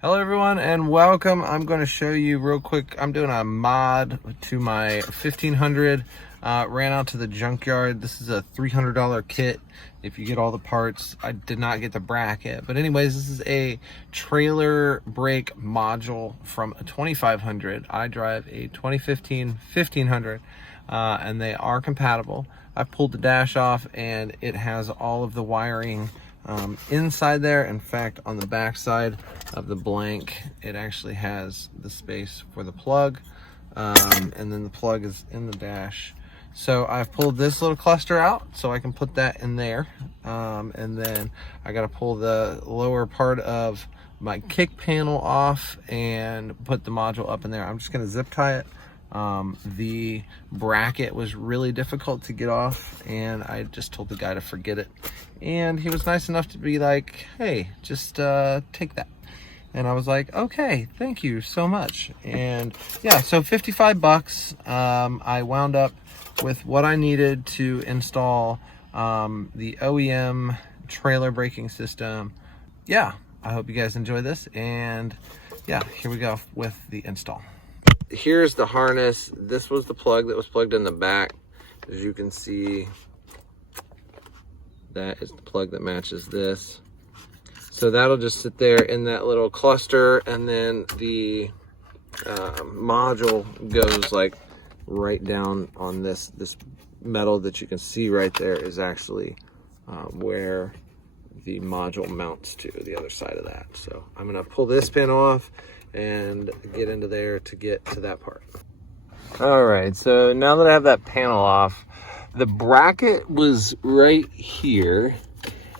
Hello everyone and welcome. I'm going to show you real quick. I'm doing a mod to my 1500. Ran out to the junkyard. This is a $300 kit if you get all the parts. I did not get the bracket, but anyways, this is a trailer brake module from a 2500. I drive a 2015 1500 and they are compatible. I've pulled the dash off and it has all of the wiring inside there. In fact, on the back side of the blank, it actually has the space for the plug, and then the plug is in the dash. So I've pulled this little cluster out so I can put that in there, and then I got to pull the lower part of my kick panel off and put the module up in there. I'm just going to zip tie it. The bracket was really difficult to get off and I just told the guy to forget it, and he was nice enough to be like, hey, just take that. And I was like, okay, thank you so much. And yeah, so 55 bucks. I wound up with what I needed to install the OEM trailer braking system. Yeah, I hope you guys enjoy this, and yeah, here we go with the install. Here's the harness. This was the plug that was plugged in the back. As you can see, that is the plug that matches this. So that'll just sit there in that little cluster, and then the module goes like right down on this metal that you can see right there is actually where the module mounts to, the other side of that. So I'm gonna pull this pin off and get into there to get to that part. All right, so now that I have that panel off, the bracket was right here,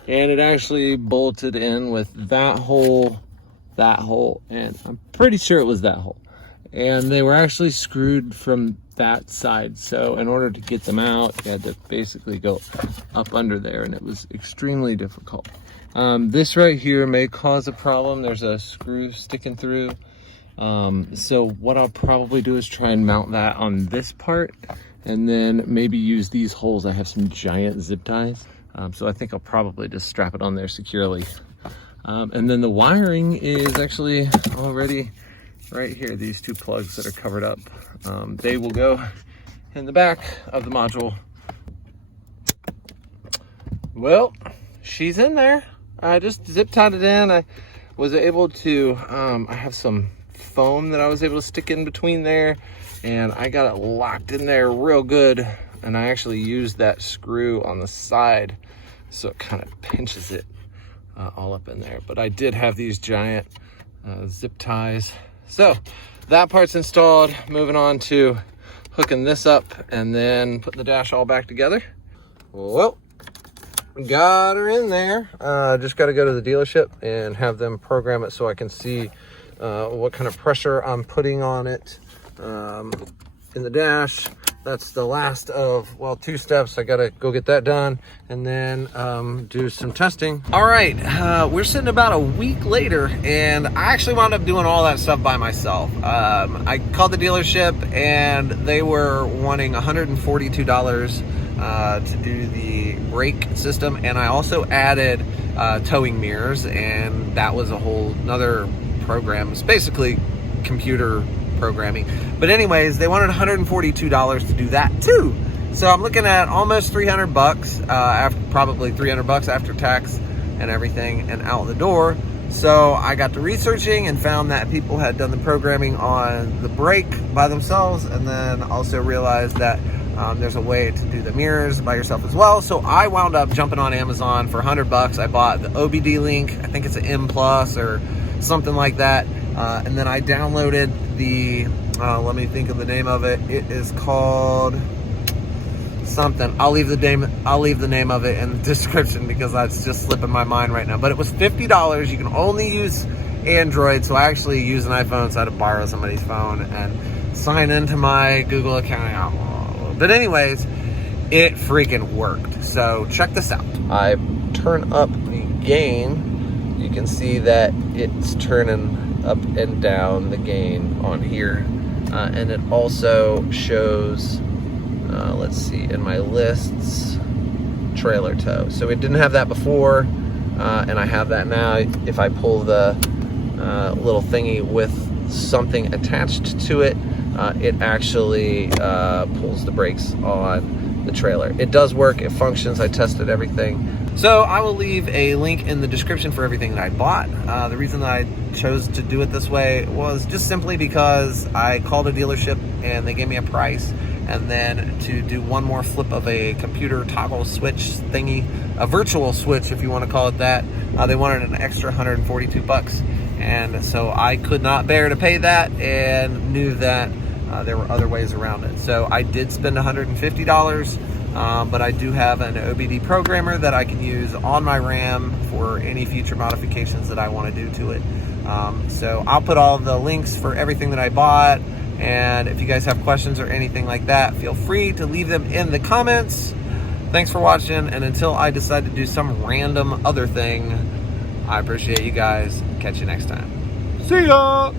and it actually bolted in with that hole, and I'm pretty sure it was that hole. And they were actually screwed from that side. So in order to get them out, you had to basically go up under there, and it was extremely difficult. This right here may cause a problem. There's a screw sticking through. So what I'll probably do is try and mount that on this part, and then maybe use these holes. I have some giant zip ties. So I think I'll probably just strap it on there securely. And then the wiring is actually already right here. These two plugs that are covered up, they will go in the back of the module. Well, she's in there. I just zip tied it in. I was able to, I have some foam that I was able to stick in between there, and I got it locked in there real good. And I actually used that screw on the side, so it kind of pinches it all up in there. But I did have these giant zip ties. So that part's installed. Moving on to hooking this up and then putting the dash all back together. Well, got her in there. Just got to go to the dealership and have them program it so I can see what kind of pressure I'm putting on it in the dash. That's the last of, well, 2 steps. I gotta go get that done and then do some testing. All right, we're sitting about a week later, and I actually wound up doing all that stuff by myself. I called the dealership and they were wanting $142 to do the brake system, and I also added towing mirrors, and that was a whole another program. It's basically computer programming. But anyways, they wanted $142 to do that too. So I'm looking at almost 300 bucks, probably 300 bucks after tax and everything, and out the door. So I got to researching and found that people had done the programming on the brake by themselves, and then also realized that there's a way to do the mirrors by yourself as well. So I wound up jumping on Amazon for 100 bucks. I bought the OBD link. I think it's an M Plus or something like that. And then I downloaded the, let me think of the name of it. It is called something. I'll leave the name of it in the description because that's just slipping my mind right now. But it was $50. You can only use Android. So I actually use an iPhone, so I had to borrow somebody's phone and sign into my Google account. But anyways, it freaking worked. So check this out. I turn up the gain. You can see that it's turning up and down the gain on here, and it also shows let's see, in my lists, trailer tow. So it didn't have that before, and I have that now. If I pull the little thingy with something attached to it, it actually pulls the brakes on the trailer. It does work, it functions, I tested everything. So I will leave a link in the description for everything that I bought. The reason that I chose to do it this way was just simply because I called a dealership and they gave me a price, and then to do one more flip of a computer toggle switch thingy, a virtual switch if you want to call it that, they wanted an extra 142 bucks. And so I could not bear to pay that and knew that there were other ways around it. So I did spend $150, but I do have an OBD programmer that I can use on my RAM for any future modifications that I want to do to it. So I'll put all the links for everything that I bought, and if you guys have questions or anything like that, feel free to leave them in the comments. Thanks for watching, and until I decide to do some random other thing, I appreciate you guys. Catch you next time. See ya!